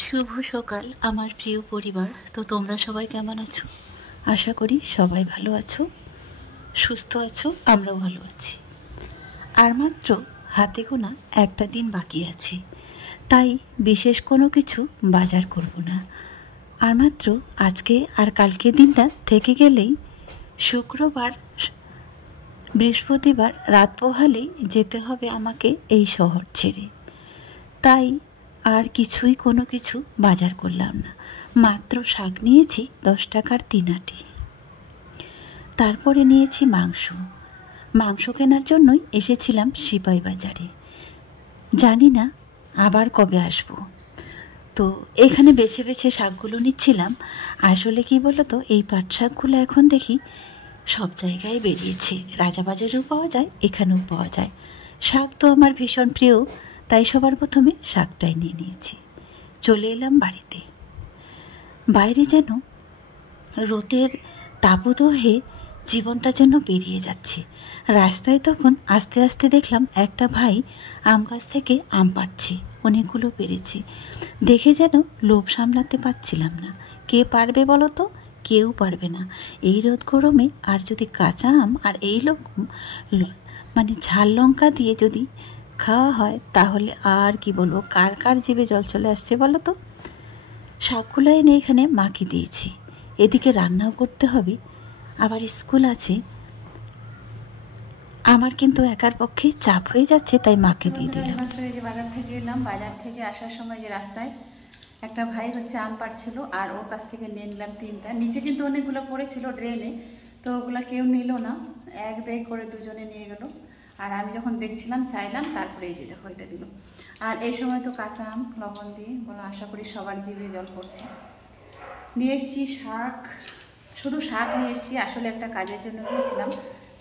শুভ সকাল আমার প্রিয় পরিবার। তো তোমরা সবাই কেমন আছো? আশা করি সবাই ভালো আছো, সুস্থ আছো, আমরাও ভালো আছি। আর মাত্র হাতে গোনা একটা দিন বাকি আছে, তাই বিশেষ কোনো কিছু বাজার করব না। আর মাত্র আজকে আর কালকের দিনটা থেকে গেলেই শুক্রবার বৃহস্পতিবার রাত পোহালেই যেতে হবে আমাকে এই শহর ছেড়ে। তাই আর কিছুই কোনো কিছু বাজার করলাম না। মাত্র শাক নিয়েছি 10 টাকার 3 আটি। তারপরে নিয়েছি মাংস কেনার জন্যই এসেছিলাম সিপাই বাজারে। জানি না আবার কবে আসব। তো এখানে বেছে বেছে শাকগুলো নিচ্ছিলাম। আসলে কি বলো তো, এই পাট শাকগুলো এখন দেখি সব জায়গায় বেরিয়েছে। রাজাবাজারেও পাওয়া যায়, এখানেও পাওয়া যায়। শাক তো আমার ভীষণ প্রিয়, তাই সবার প্রথমে শাকটাই নিয়ে নিয়েছি। চলে এলাম বাড়িতে। বাইরে যেন রোদের তাপদহে জীবনটা যেন বেরিয়ে যাচ্ছে। রাস্তায় তখন আস্তে আস্তে দেখলাম একটা ভাই আম গাছ থেকে আম পাড়ছে, অনেকগুলো পেরেছে। দেখে যেন লোভ সামলাতে পারছিলাম না। কে পারবে বলো তো? কেউ পারবে না এই রোদ গরমে। আর যদি কাঁচা আম আর এই মানে ঝাল লঙ্কা দিয়ে যদি খাওয়া হয়, তাহলে আর কি বলবো, কার কার জিভে জল চলে আসছে বলো তো। শাকগুলো এনে এখানে মাকে দিয়েছি। এদিকে রান্নাও করতে হবে, আবার স্কুল আছে। আমার কিন্তু একার পক্ষে চাপ হয়ে যাচ্ছে, তাই মাকে দিয়ে দিলাম। মাত্র এই যে বাজার থেকে এলাম। বাজার থেকে আসার সময় যে রাস্তায় একটা ভাই আম পাড়ছিল, আর ওর কাছ থেকে নিয়ে নিলাম 3টা। নিচে কিন্তু অনেকগুলো পড়েছিল ড্রেনে, তো ওগুলো কেউ নিল না। এক ব্যাগ করে দুজনে নিয়ে গেল। আর আমি যখন দেখছিলাম চাইলাম, তারপরে এই যে দেখো এটা দিল। আর এই সময় তো কাঁচা আম লবণ দিয়ে বলো, আশা করি সবার জিভে জল পড়ছে। নিয়ে এসছি শাক, শুধু শাক নিয়ে এসছি, আসলে একটা কাজের জন্য গিয়েছিলাম।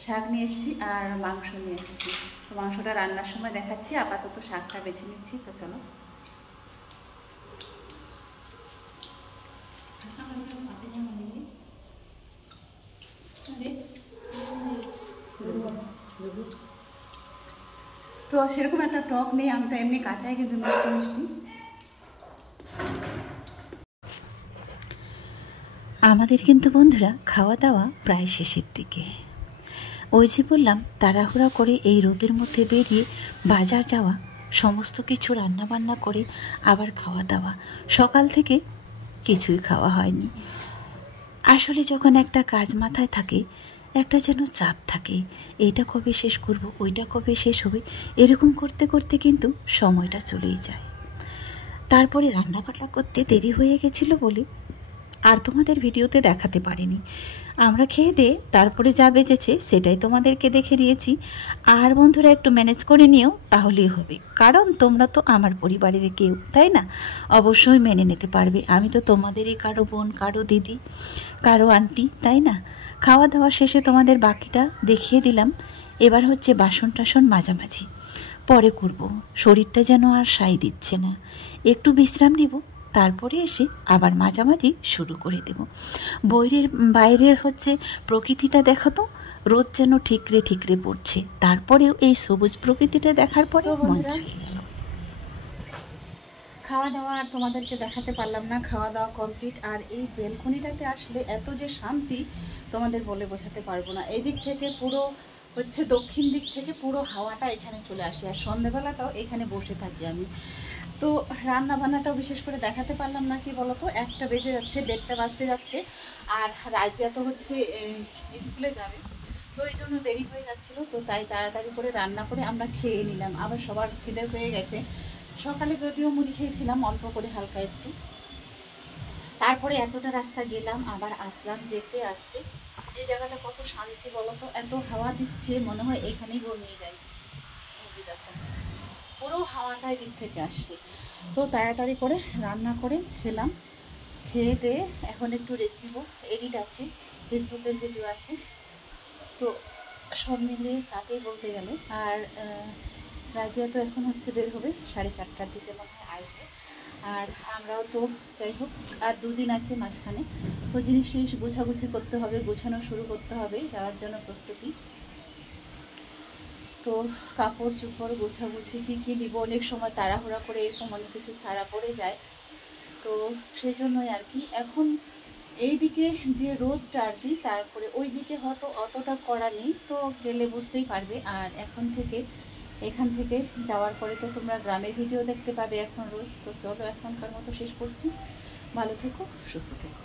শাক নিয়ে এসছি আর মাংস নিয়ে এসছি। তো মাংসটা রান্নার সময় দেখাচ্ছি, আপাতত শাকটা বেছে নিচ্ছি। তো চলো। তো সেরকম একটা টক নেই, আমটা এমনি কাঁচাই কিন্তু মিষ্টি মিষ্টি। আমাদের কিন্তু বন্ধুরা খাওয়া দাওয়া প্রায় শেষের দিকে। ওই যে বললাম, তাড়াহুড়া করে এই রোদের মধ্যে বেরিয়ে বাজার যাওয়া, সমস্ত কিছু রান্নাবান্না করে আবার খাওয়া দাওয়া। সকাল থেকে কিছুই খাওয়া হয়নি। আসলে যখন একটা কাজ মাথায় থাকে, একটা যেন চাপ থাকে, এইটা কবে শেষ করব, ওইটা কবে শেষ হবে, এরকম করতে করতে কিন্তু সময়টা চলেই যায়। তারপরে রান্নাবান্না করতে দেরি হয়ে গেছিলো বলে আর তোমাদের ভিডিওতে দেখাতে পারিনি। আমরা খেয়ে দিয়ে তারপরে যা বেঁচেছে সেটাই তোমাদেরকে দেখে দিয়েছি। আর বন্ধুরা একটু ম্যানেজ করে নিও, তাহলেই হবে। কারণ তোমরা তো আমার পরিবারের কেউ, তাই না? অবশ্যই মেনে নিতে পারবে। আমি তো তোমাদেরই কারো বোন, কারো দিদি, কারো আন্টি, তাই না? খাওয়া দাওয়া শেষে তোমাদের বাকিটা দেখিয়ে দিলাম। এবার হচ্ছে বাসন টাসন মাঝামাঝি পরে করব। শরীরটা যেন আর সায় দিচ্ছে না, একটু বিশ্রাম নেব, তারপরে এসে আবার মাঝামাঝি শুরু করে দেব। বাইরের হচ্ছে প্রকৃতিটা দেখো তো, রোদ যেন ঠিকরে ঠিকরে পড়ছে। তারপরেও এই সবুজ প্রকৃতিটা দেখার পরে মন ছুঁয়ে গেল। খাওয়া দাওয়া আর তোমাদেরকে দেখাতে পারলাম না। খাওয়া দাওয়া কমপ্লিট। আর এই বেলকনিটাতে আসলে এত যে শান্তি তোমাদের বলে বোঝাতে পারবো না। এই দিক থেকে পুরো হচ্ছে দক্ষিণ দিক থেকে পুরো হাওয়াটা এখানে চলে আসে, আর সন্ধেবেলাটাও এখানে বসে থাকি আমি। তো রান্না বান্নাটাও বিশেষ করে দেখাতে পারলাম না। কি বলো তো, 1টা বেজে যাচ্ছে, 1:30 বাজতে যাচ্ছে। আর রাজিয়া তো হচ্ছে স্কুলে যাবে, তো এই জন্য দেরি হয়ে যাচ্ছিলো। তো তাই তাড়াতাড়ি করে রান্না করে আমরা খেয়ে নিলাম। আবার সবার খিদে হয়ে গেছে। সকালে যদিও মুড়ি খেয়েছিলাম অল্প করে, হালকা একটু। তারপরে এতটা রাস্তা গেলাম, আবার আসলাম। যেতে আসতে এই জায়গাটা কত শান্তি বলো তো, এত হাওয়া দিচ্ছে, মনে হয় এখানেই ঘুমিয়ে যাই। এই যে দেখো, পুরো হাওয়াটাই দিক থেকে আসছে। তো তাড়াতাড়ি করে রান্না করে খেলাম। খেয়ে দিয়ে এখন একটু রেস্ট নেব। এডিট আছে, ফেসবুকের ভিডিও আছে, তো সব মিলিয়ে চাপে বলতে গেলে। আর রাজিয়া তো এখন হচ্ছে বের হবে 4:30টার দিকে মনে হয় আসবে। আর আমরাও তো যাই হোক, আর 2 দিন আছে মাঝখানে, তো জিনিস গোছাগুছি করতে হবে, গোছানো শুরু করতে হবে যাওয়ার জন্য প্রস্তুতি। তো কাপড় চোপড় গোছাগুছি কী কী নিব, অনেক সময় তাড়াহুড়া করে এরকম অনেক কিছু ছাড়া পড়ে যায়। তো সেই জন্যই আর কি এখন এইদিকে যে রোদটা আর কি, তারপরে ওই দিকে হয়তো অতটা করা নেই, তো গেলে বুঝতেই পারবে। আর এখান থেকে যাওয়ার পরে তো তোমরা গ্রামের ভিডিও দেখতে পাবে এখন রোজ। তো চলো এখনকার মতো শেষ করছি, ভালো থেকো, সুস্থ থেকো।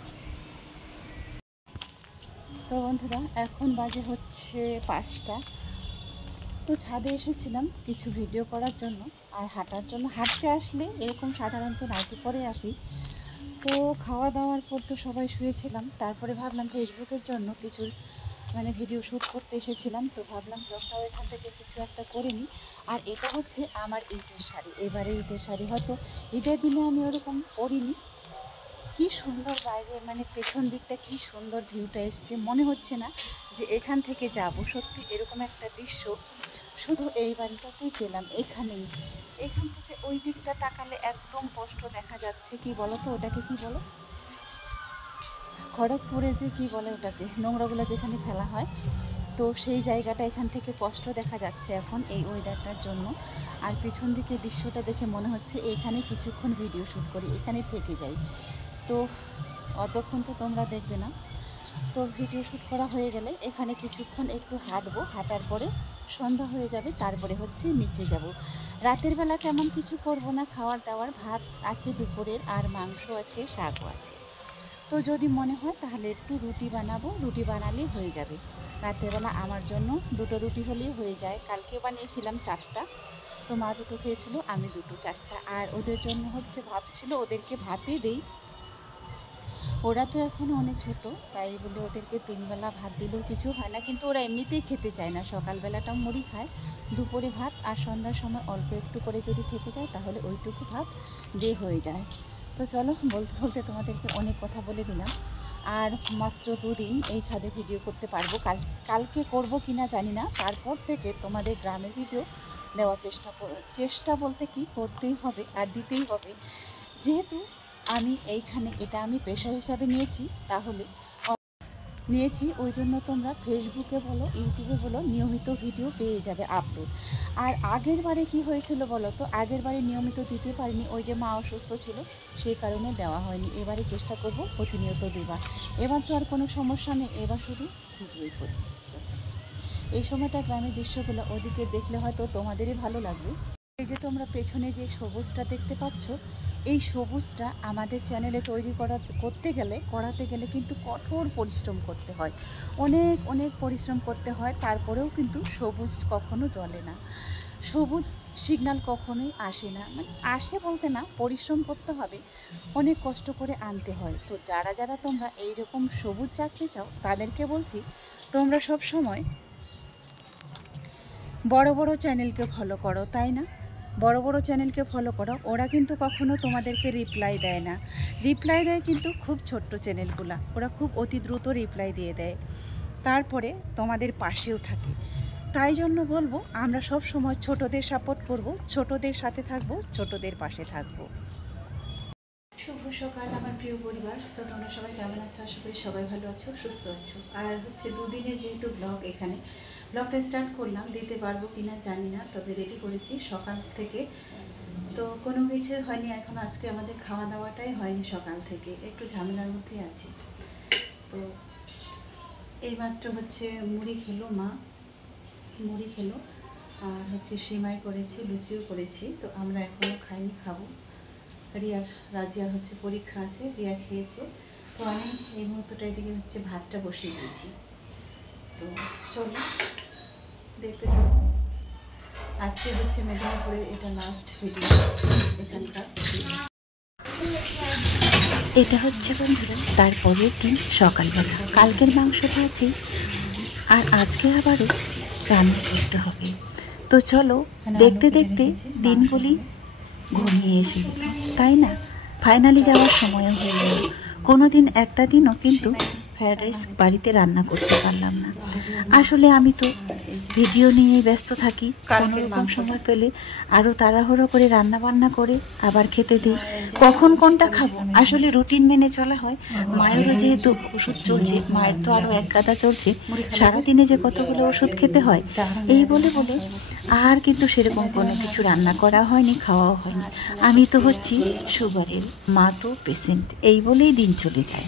তো বন্ধুরা এখন বাজে হচ্ছে 5টা। তো ছাদে এসেছিলাম কিছু ভিডিও করার জন্য আর হাঁটার জন্য। হাঁটতে আসলে এরকম সাধারণত নাইটি পরে আসি। তো খাওয়া দাওয়ার পর তো সবাই শুয়েছিলাম, তারপরে ভাবলাম ফেসবুকের জন্য কিছু ভিডিও শ্যুট করতে এসেছিলাম। তো ভাবলাম ব্লগটাও এখান থেকে কিছু একটা করে নিই। আর এটা হচ্ছে আমার ঈদের শাড়ি, এবারে ঈদের শাড়ি। হয়তো ঈদের দিনে আমি ওরকম পরিনি। কি সুন্দর বাইরে পেছন দিকটা কি সুন্দর ভিউটা এসছে, মনে হচ্ছে না যে এখান থেকে যাব। সত্যি এরকম একটা দৃশ্য শুধু এই বাড়িটাতেই পেলাম, এখানেই। এখান থেকে ওই দিকটা তাকালে একদম স্পষ্ট দেখা যাচ্ছে। কি বলো তো ওটাকে, কি বলো, খড়গপুরে যে কি বলে ওটাকে, নোংরাগুলো যেখানে ফেলা হয়, তো সেই জায়গাটা এখান থেকে স্পষ্ট দেখা যাচ্ছে এখন এই ওয়েদারটার জন্য। আর পিছন দিকে দৃশ্যটা দেখে মনে হচ্ছে এখানে কিছুক্ষণ ভিডিও শ্যুট করি, এখানে থেকে যাই। তো অতক্ষণ তো তোমরা দেখবে না। তো ভিডিও শ্যুট করা হয়ে গেলে এখানে কিছুক্ষণ একটু হাঁটবো, হাঁটার পরে সন্ধ্যা হয়ে যাবে, তারপরে হচ্ছে নিচে যাব। রাতের বেলা তেমন কিছু করব না, খাওয়ার দাওয়ার ভাত আছে দুপুরের, আর মাংস আছে, শাকও আছে। তো যদি মনে হয় তাহলে একটু রুটি বানাবো, রুটি বানালেই হয়ে যাবে। রাতেরবেলা আমার জন্য 2টো রুটি হলেই হয়ে যায়। কালকে বানিয়েছিলাম 4টা, তো মা 2টো খেয়েছিল, আমি 2টো, 4টা। আর ওদের জন্য হচ্ছে ভাত ছিল, ওদেরকে ভাতই দেই। ওরা তো এখনও অনেক ছোট, তাই বলে ওদেরকে 3 বেলা ভাত দিলেও কিছু হয় না। কিন্তু ওরা এমনিতেই খেতে চায় না, সকালবেলাটাও মুড়ি খায়, দুপুরে ভাত, আর সন্ধ্যার সময় অল্প একটু করে যদি থেকে যায় তাহলে ওইটুকু ভাত দিয়ে হয়ে যায়। তো চলো, বলতে বলতে তোমাদেরকে অনেক কথা বলে দিলাম। আর মাত্র 2 দিন এই ছাদে ভিডিও করতে পারবো, কালকে করব কি না জানি না। তারপর থেকে তোমাদের গ্রামের ভিডিও দেওয়ার চেষ্টা বলতে কি করতেই হবে আর দিতেই হবে। যেহেতু আমি এইখানে এটা আমি পেশা হিসাবে নিয়েছি, ওই জন্য তোমরা ফেসবুকে বলো, ইউটিউবে বলো, নিয়মিত ভিডিও পেয়ে যাবে আপলোড। আর আগের বারে কী হয়েছিল বলো তো, আগের বারে নিয়মিত দিতে পারিনি, ওই যে মা অসুস্থ ছিল সেই কারণে দেওয়া হয়নি। এবারে চেষ্টা করব প্রতিনিয়ত দেওয়ার। এবার তো আর কোনো সমস্যা নেই, এবার শুধু ভিডিওই করি। এই সময়টা গ্রামের দৃশ্যগুলো ওদিকে দেখলে হয়তো তোমাদেরই ভালো লাগবে। এই যে তোমরা পেছনে যে সবুজটা দেখতে পাচ্ছ, এই সবুজটা আমাদের চ্যানেলে তৈরি করাতে গেলে কিন্তু কঠোর পরিশ্রম করতে হয়, অনেক পরিশ্রম করতে হয়। তারপরেও কিন্তু সবুজ কখনো জ্বলে না, সবুজ সিগন্যাল কখনোই আসে না। আসে বলতে না, পরিশ্রম করতে হবে, অনেক কষ্ট করে আনতে হয়। তো যারা তোমরা এইরকম সবুজ রাখতে চাও তাদেরকে বলছি, তোমরা সব সময় বড় চ্যানেলকে ফলো করো, তাই না? বড় চ্যানেলকে ফলো করো, ওরা কিন্তু কখনো তোমাদেরকে রিপ্লাই দেয় না। রিপ্লাই দেয় কিন্তু খুব ছোট্ট চ্যানেলগুলো, ওরা খুব অতি দ্রুত রিপ্লাই দিয়ে দেয়, তারপরে তোমাদের পাশেও থাকে। তাই জন্য বলবো, আমরা সব সময় ছোটদের সাপোর্ট করব, ছোটদের সাথে থাকবো, ছোটদের পাশে থাকবো। শুভ সকাল আমার প্রিয় পরিবার। তো তোমরা সবাই কেমন আছো? আশা করি সবাই ভালো আছো, সুস্থ আছো। আর হচ্ছে 2 দিনের যেহেতু ব্লগটা স্টার্ট করলাম, দিতে পারবো কিনা জানি না, তবে রেডি করেছি সকাল থেকে। তো কোনো কিছু হয়নি এখন, আজকে আমাদের খাওয়া দাওয়াটাই হয়নি সকাল থেকে, একটু ঝামেলার মধ্যেই আছি। তো এইমাত্র হচ্ছে মুড়ি খেলো, আর হচ্ছে সিমাই করেছি, লুচিও করেছি। তো আমরা এখনও খাইনি, খাবো। রাজিয়ার হচ্ছে পরীক্ষা আছে, রিয়া খেয়েছে। তো আমি এই মুহূর্তটা এদিকে হচ্ছে ভাতটা বসিয়ে দিয়েছি। তো চলো দেখতে থাকো। আজকে হচ্ছে মেদিনীপুরের এটা লাস্ট ভিডিও এখানকার। এটা হচ্ছে বন্ধুরা তারপরের দিন সকালবেলা, কালকের মাংসটা আছে, আর আজকে আবারও রান্না করতে হবে। তো চলো দেখতে দেখতে দিনগুলি ঘনিয়ে এসে, তাই না? ফাইনালি যাওয়ার সময়ও হয়ে গেল। কোনো দিন একটা দিনও কিন্তু ফ্রায়েড রাইস বাড়িতে রান্না করতে পারলাম না। আসলে আমি তো ভিডিও নিয়ে ব্যস্ত থাকি, কোনোরকম সময় পেলে আরও তাড়াহুড়ো করে রান্না বান্না করে আবার খেতে দিই। কখন কোনটা খাবো আসলে রুটিন মেনে চলা হয়। মায়েরও যেহেতু ওষুধ চলছে, মায়ের তো আরও এক গাদা চলছে, সারাদিনে যে কতগুলো ওষুধ খেতে হয় এই বলে বলে আর কিন্তু সেরকম কোনো কিছু রান্না করা হয়নি, খাওয়াও হয়নি। আমি তো হচ্ছি সুগারের, মা তো পেশেন্ট, এই বলেই দিন চলে যায়।